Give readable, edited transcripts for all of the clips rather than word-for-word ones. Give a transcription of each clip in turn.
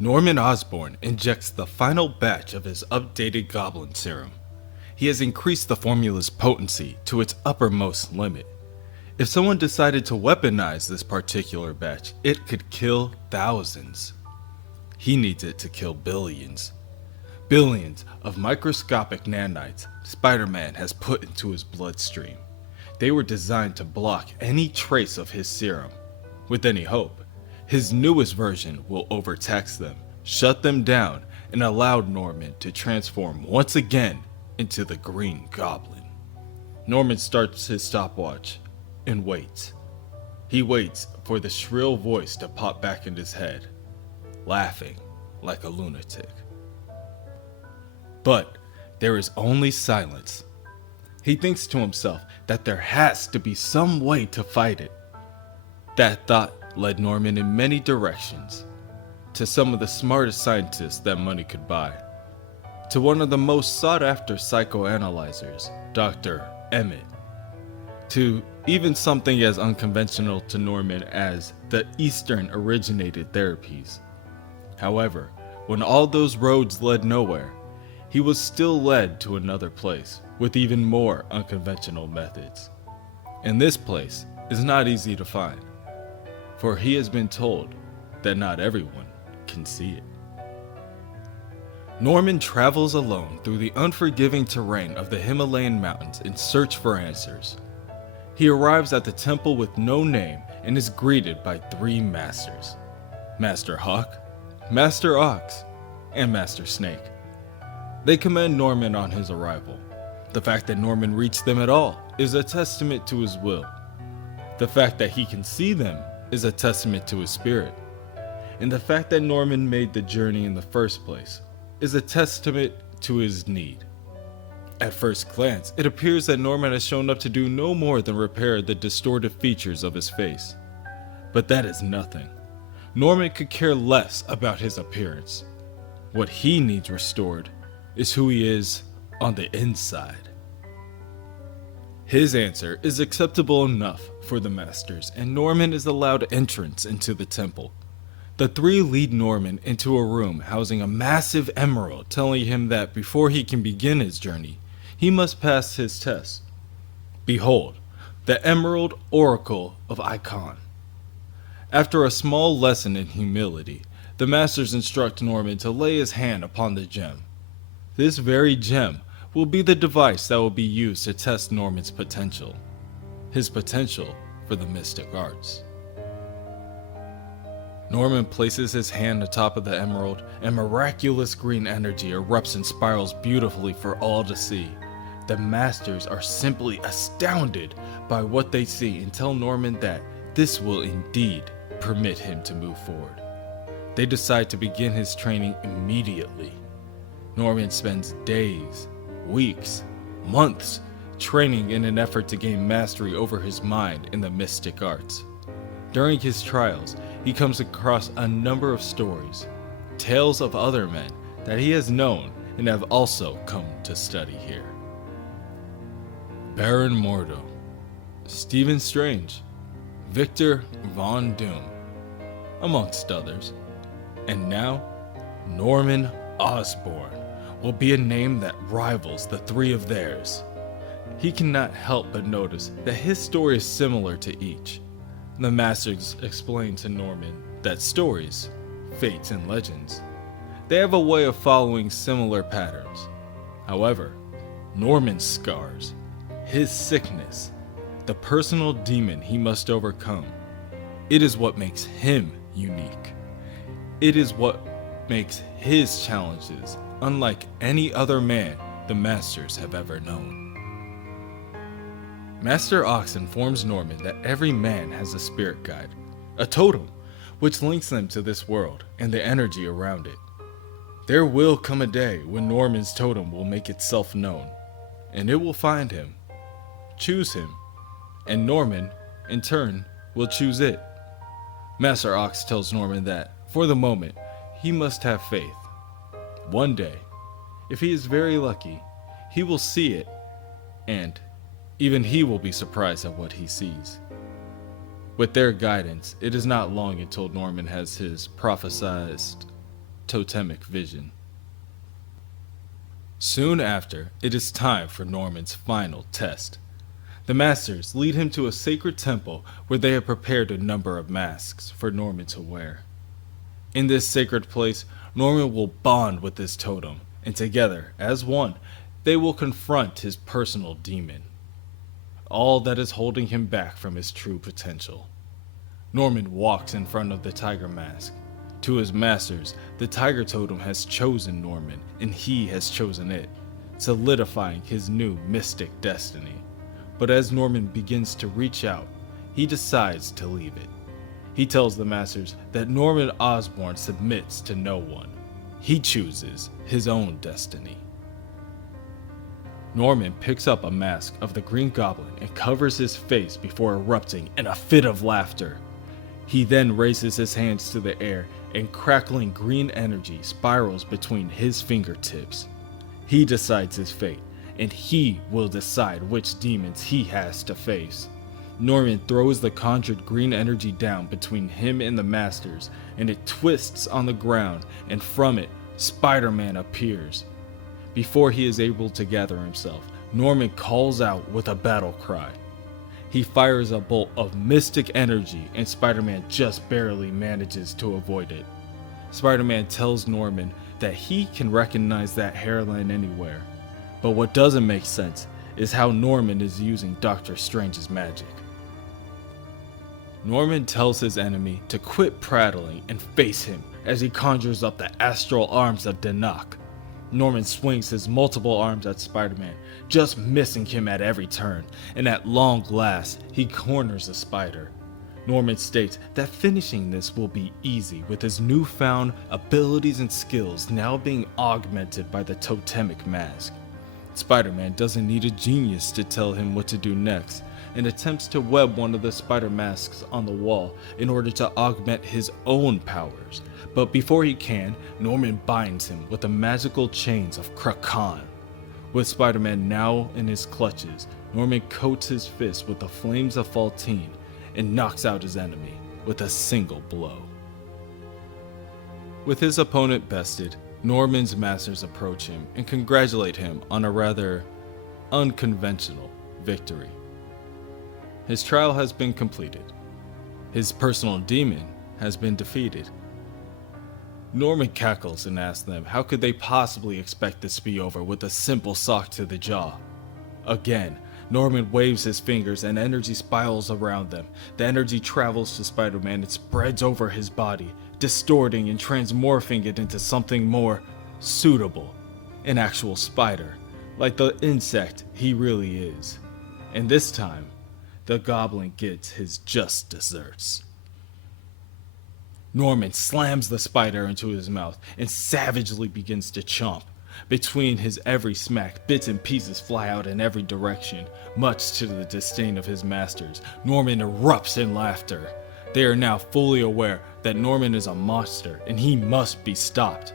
Norman Osborn injects the final batch of his updated goblin serum. He has increased the formula's potency to its uppermost limit. If someone decided to weaponize this particular batch, it could kill thousands. He needs it to kill billions. Billions of microscopic nanites Spider-Man has put into his bloodstream. They were designed to block any trace of his serum. With any hope, his newest version will overtax them, shut them down, and allow Norman to transform once again into the Green Goblin. Norman starts his stopwatch and waits. He waits for the shrill voice to pop back in his head, laughing like a lunatic. But there is only silence. He thinks to himself that there has to be some way to fight it. That thought led Norman in many directions, to some of the smartest scientists that money could buy, to one of the most sought-after psychoanalyzers, Dr. Emmett, to even something as unconventional to Norman as the Eastern originated therapies. However, when all those roads led nowhere, he was still led to another place with even more unconventional methods. And this place is not easy to find, for he has been told that not everyone can see it. Norman travels alone through the unforgiving terrain of the Himalayan mountains in search for answers. He arrives at the temple with no name and is greeted by three masters: Master Hawk, Master Ox, and Master Snake. They commend Norman on his arrival. The fact that Norman reached them at all is a testament to his will. The fact that he can see them is a testament to his spirit. And the fact that Norman made the journey in the first place is a testament to his need. At first glance, it appears that Norman has shown up to do no more than repair the distorted features of his face. But that is nothing. Norman could care less about his appearance. What he needs restored is who he is on the inside. His answer is acceptable enough for the masters, and Norman is allowed entrance into the temple. The three lead Norman into a room housing a massive emerald, telling him that before he can begin his journey, he must pass his test. Behold, the Emerald Oracle of Icon. After a small lesson in humility, the masters instruct Norman to lay his hand upon the gem. This very gem will be the device that will be used to test Norman's potential. His potential for the mystic arts. Norman places his hand atop of the emerald, and miraculous green energy erupts and spirals beautifully for all to see. The masters are simply astounded by what they see and tell Norman that this will indeed permit him to move forward. They decide to begin his training immediately. Norman spends days, weeks, months training in an effort to gain mastery over his mind in the mystic arts. During his trials, he comes across a number of stories, tales of other men that he has known and have also come to study here. Baron Mordo, Stephen Strange, Victor Von Doom, amongst others. And now, Norman Osborn will be a name that rivals the three of theirs. He cannot help but notice that his story is similar to each. The masters explain to Norman that stories, fates, and legends, they have a way of following similar patterns. However, Norman's scars, his sickness, the personal demon he must overcome, it is what makes him unique. It is what makes his challenges unlike any other man the masters have ever known. Master Ox informs Norman that every man has a spirit guide, a totem, which links them to this world and the energy around it. There will come a day when Norman's totem will make itself known, and it will find him, choose him, and Norman, in turn, will choose it. Master Ox tells Norman that, for the moment, he must have faith. One day, if he is very lucky, he will see it, and even he will be surprised at what he sees. With their guidance, it is not long until Norman has his prophesized totemic vision. Soon after, it is time for Norman's final test. The masters lead him to a sacred temple where they have prepared a number of masks for Norman to wear. In this sacred place, Norman will bond with this totem, and together, as one, they will confront his personal demon, all that is holding him back from his true potential. Norman walks in front of the tiger mask. To his masters, the tiger totem has chosen Norman, and he has chosen it, solidifying his new mystic destiny. But as Norman begins to reach out, he decides to leave it. He tells the masters that Norman Osborn submits to no one. He chooses his own destiny. Norman picks up a mask of the Green Goblin and covers his face before erupting in a fit of laughter. He then raises his hands to the air and crackling green energy spirals between his fingertips. He decides his fate, and he will decide which demons he has to face. Norman throws the conjured green energy down between him and the masters, and it twists on the ground, and from it, Spider-Man appears. Before he is able to gather himself, Norman calls out with a battle cry. He fires a bolt of mystic energy, and Spider-Man just barely manages to avoid it. Spider-Man tells Norman that he can recognize that hairline anywhere. But what doesn't make sense is how Norman is using Doctor Strange's magic. Norman tells his enemy to quit prattling and face him as he conjures up the astral arms of Danak. Norman swings his multiple arms at Spider-Man, just missing him at every turn, and at long last, he corners the spider. Norman states that finishing this will be easy with his newfound abilities and skills now being augmented by the totemic mask. Spider-Man doesn't need a genius to tell him what to do next, and attempts to web one of the spider masks on the wall in order to augment his own powers. But before he can, Norman binds him with the magical chains of Krakan. With Spider-Man now in his clutches, Norman coats his fist with the flames of Faltine and knocks out his enemy with a single blow. With his opponent bested, Norman's masters approach him and congratulate him on a rather unconventional victory. His trial has been completed. His personal demon has been defeated. Norman cackles and asks them how could they possibly expect this to be over with a simple sock to the jaw. Again, Norman waves his fingers and energy spirals around them. The energy travels to Spider-Man and spreads over his body, distorting and transmorphing it into something more suitable, an actual spider, like the insect he really is. And this time, the goblin gets his just desserts. Norman slams the spider into his mouth and savagely begins to chomp. Between his every smack, bits and pieces fly out in every direction. Much to the disdain of his masters, Norman erupts in laughter. They are now fully aware that Norman is a monster and he must be stopped.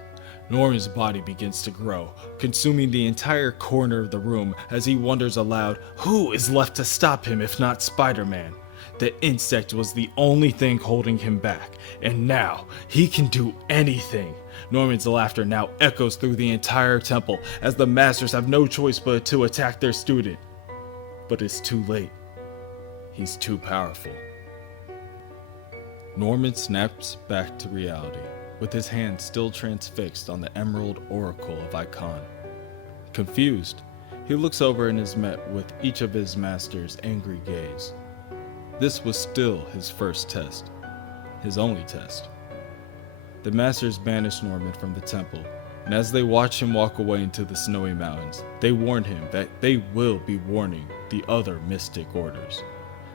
Norman's body begins to grow, consuming the entire corner of the room as he wonders aloud, who is left to stop him if not Spider-Man? The insect was the only thing holding him back, and now he can do anything. Norman's laughter now echoes through the entire temple as the masters have no choice but to attack their student. But it's too late. He's too powerful. Norman snaps back to reality, with his hand still transfixed on the Emerald Oracle of Icon. Confused, he looks over and is met with each of his masters' angry gaze. This was still his first test, his only test. The masters banish Norman from the temple, and as they watch him walk away into the snowy mountains, they warn him that they will be warning the other mystic orders,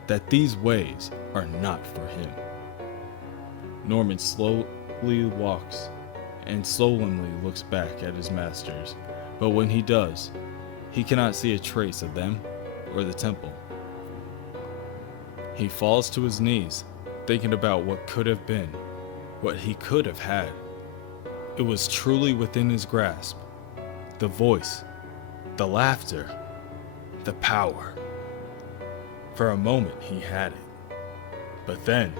that these ways are not for him. Norman slowly walks and sullenly looks back at his masters, but when he does, he cannot see a trace of them or the temple. He falls to his knees, thinking about what could have been, what he could have had. It was truly within his grasp. The voice, the laughter, the power. For a moment he had it. But then,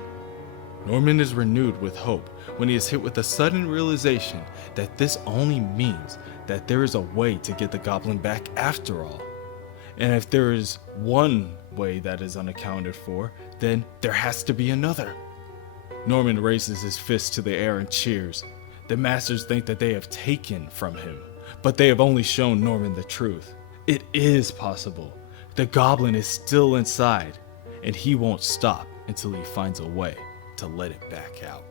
Norman is renewed with hope when he is hit with a sudden realization that this only means that there is a way to get the goblin back after all. And if there is one way that is unaccounted for, then there has to be another. Norman raises his fist to the air and cheers. The masters think that they have taken from him, but they have only shown Norman the truth. It is possible. The goblin is still inside, and he won't stop until he finds a way to let it back out.